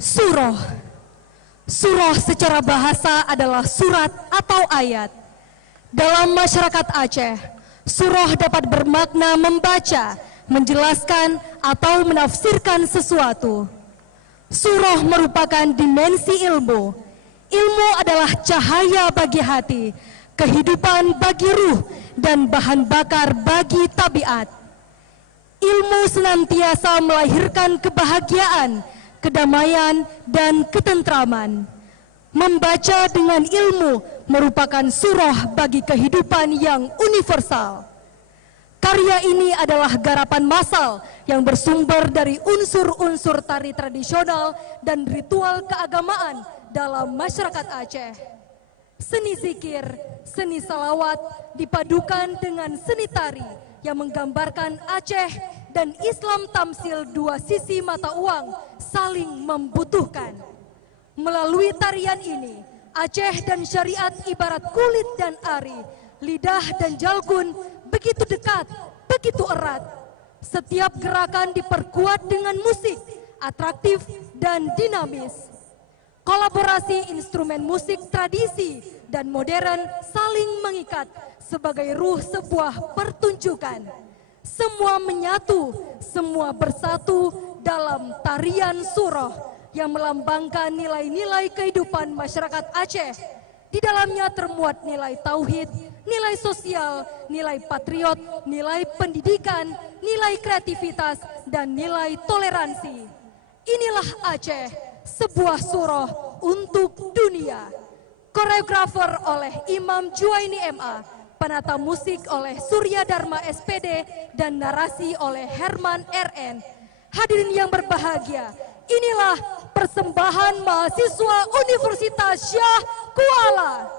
Surah. Surah secara bahasa adalah surat atau ayat. Dalam masyarakat Aceh, surah dapat bermakna membaca, menjelaskan, atau menafsirkan sesuatu. Surah merupakan dimensi ilmu. Ilmu adalah cahaya bagi hati, kehidupan bagi ruh, dan bahan bakar bagi tabiat. Ilmu senantiasa melahirkan kebahagiaan, kedamaian, dan ketentraman. Membaca dengan ilmu merupakan surah bagi kehidupan yang universal. Karya ini adalah garapan massal yang bersumber dari unsur-unsur tari tradisional dan ritual keagamaan dalam masyarakat Aceh. Seni zikir, seni salawat dipadukan dengan seni tari yang menggambarkan Aceh dan Islam tamsil dua sisi mata uang saling membutuhkan. Melalui tarian ini, Aceh dan syariat ibarat kulit dan ari, lidah dan jalgun begitu dekat, begitu erat. Setiap gerakan diperkuat dengan musik, atraktif dan dinamis. Kolaborasi instrumen musik tradisi dan modern saling mengikat sebagai ruh sebuah pertunjukan. Semua menyatu, semua bersatu dalam tarian surah yang melambangkan nilai-nilai kehidupan masyarakat Aceh. Di dalamnya termuat nilai tauhid, nilai sosial, nilai patriot, nilai pendidikan, nilai kreativitas, dan nilai toleransi. Inilah Aceh, sebuah surah untuk dunia. Koreografer oleh Imam Juwaini MA, penata musik oleh Surya Dharma SPD, dan narasi oleh Herman RN. Hadirin yang berbahagia, inilah persembahan mahasiswa Universitas Syah Kuala.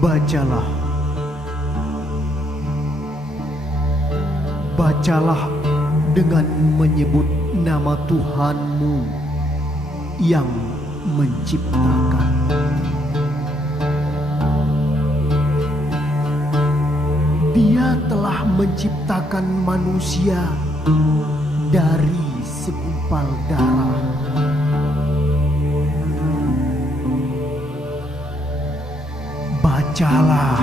Bacalah, bacalah dengan menyebut nama Tuhanmu yang menciptakan. Dia telah menciptakan manusia dari segumpal darah. Bacalah,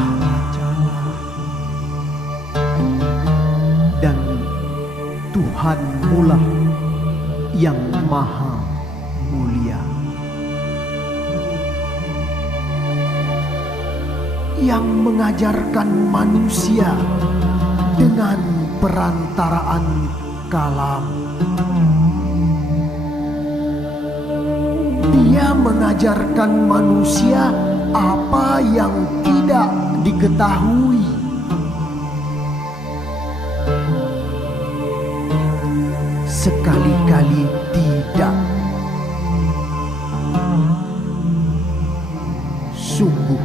dan Tuhanmu lah yang maha mulia, yang mengajarkan manusia dengan perantaraan kalam. Dia mengajarkan manusia apa yang tidak diketahui. Sekali-kali tidak. Sungguh,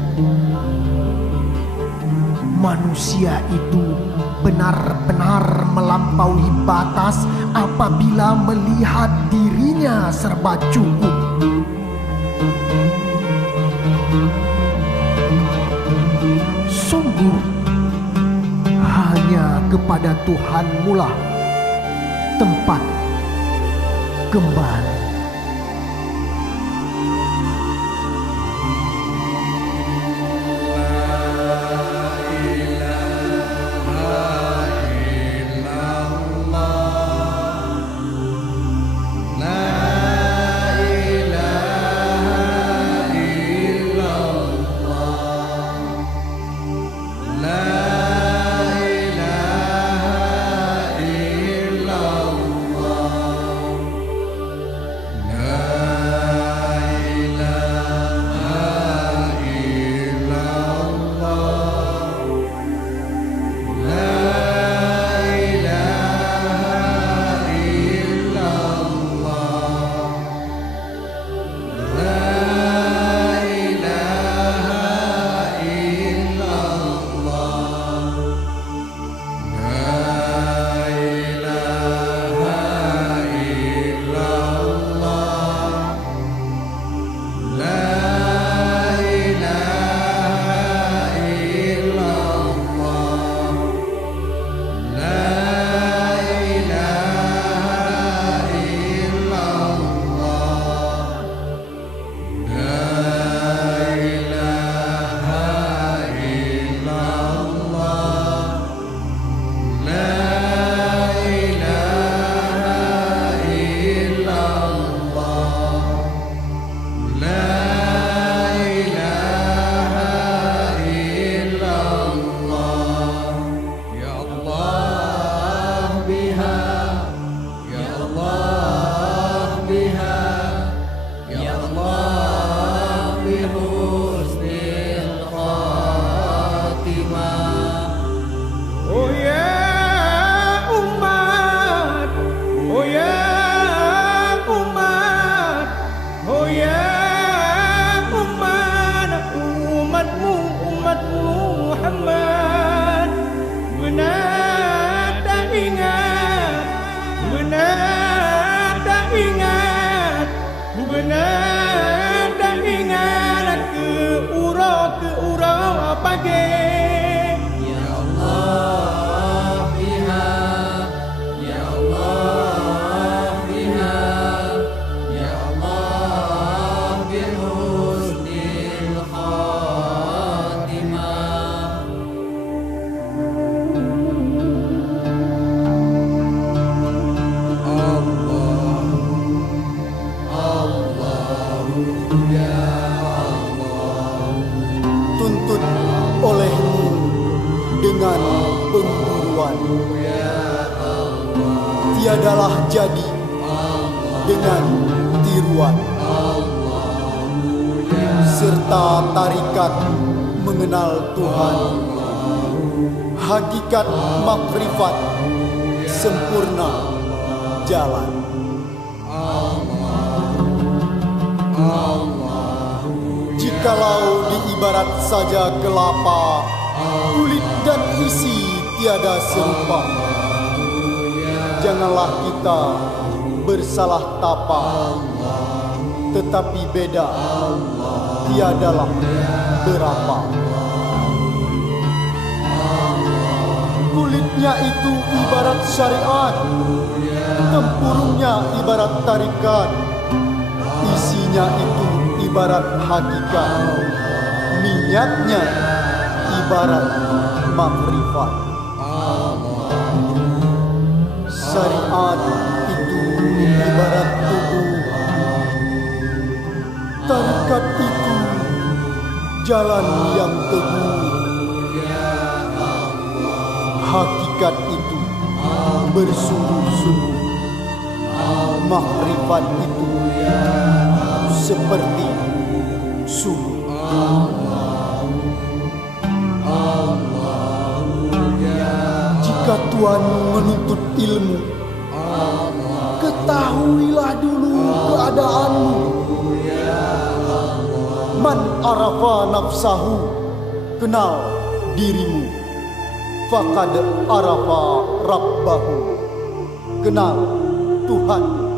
manusia itu benar-benar melampaui batas apabila melihat dirinya serba cukup. Sungguh, hanya kepada Tuhanmu lah tempat kembali. Kenal dan ingat ke urau pagi. Ya Allah biha, ya Allah biha, ya Allah bihusnil khatimah. Tuntut olehmu dengan pemburuan, tiadalah jadi dengan tiruan, serta tarikat mengenal Tuhan, hakikat makrifat sempurna jalan. Jikalau diibarat saja kelapa, kulit dan isi tiada serupa, janganlah kita bersalah tapa, tetapi beda tiadalah berapa. Kulitnya itu ibarat syariat, tempurungnya ibarat tarikat, isinya itu ibarat hakikat, niatnya ibarat makrifat. Syariat itu ibarat tubuh, tarikat itu jalan yang teguh, hakikat itu bersungguh-sungguh, makrifat itu seperti subuh. Jika Tuhan menuntut ilmu, ketahuilah dulu keadaanmu. Man arafa nafsahu, kenal dirimu. Faqad arafa rabbahu, kenal Tuhan.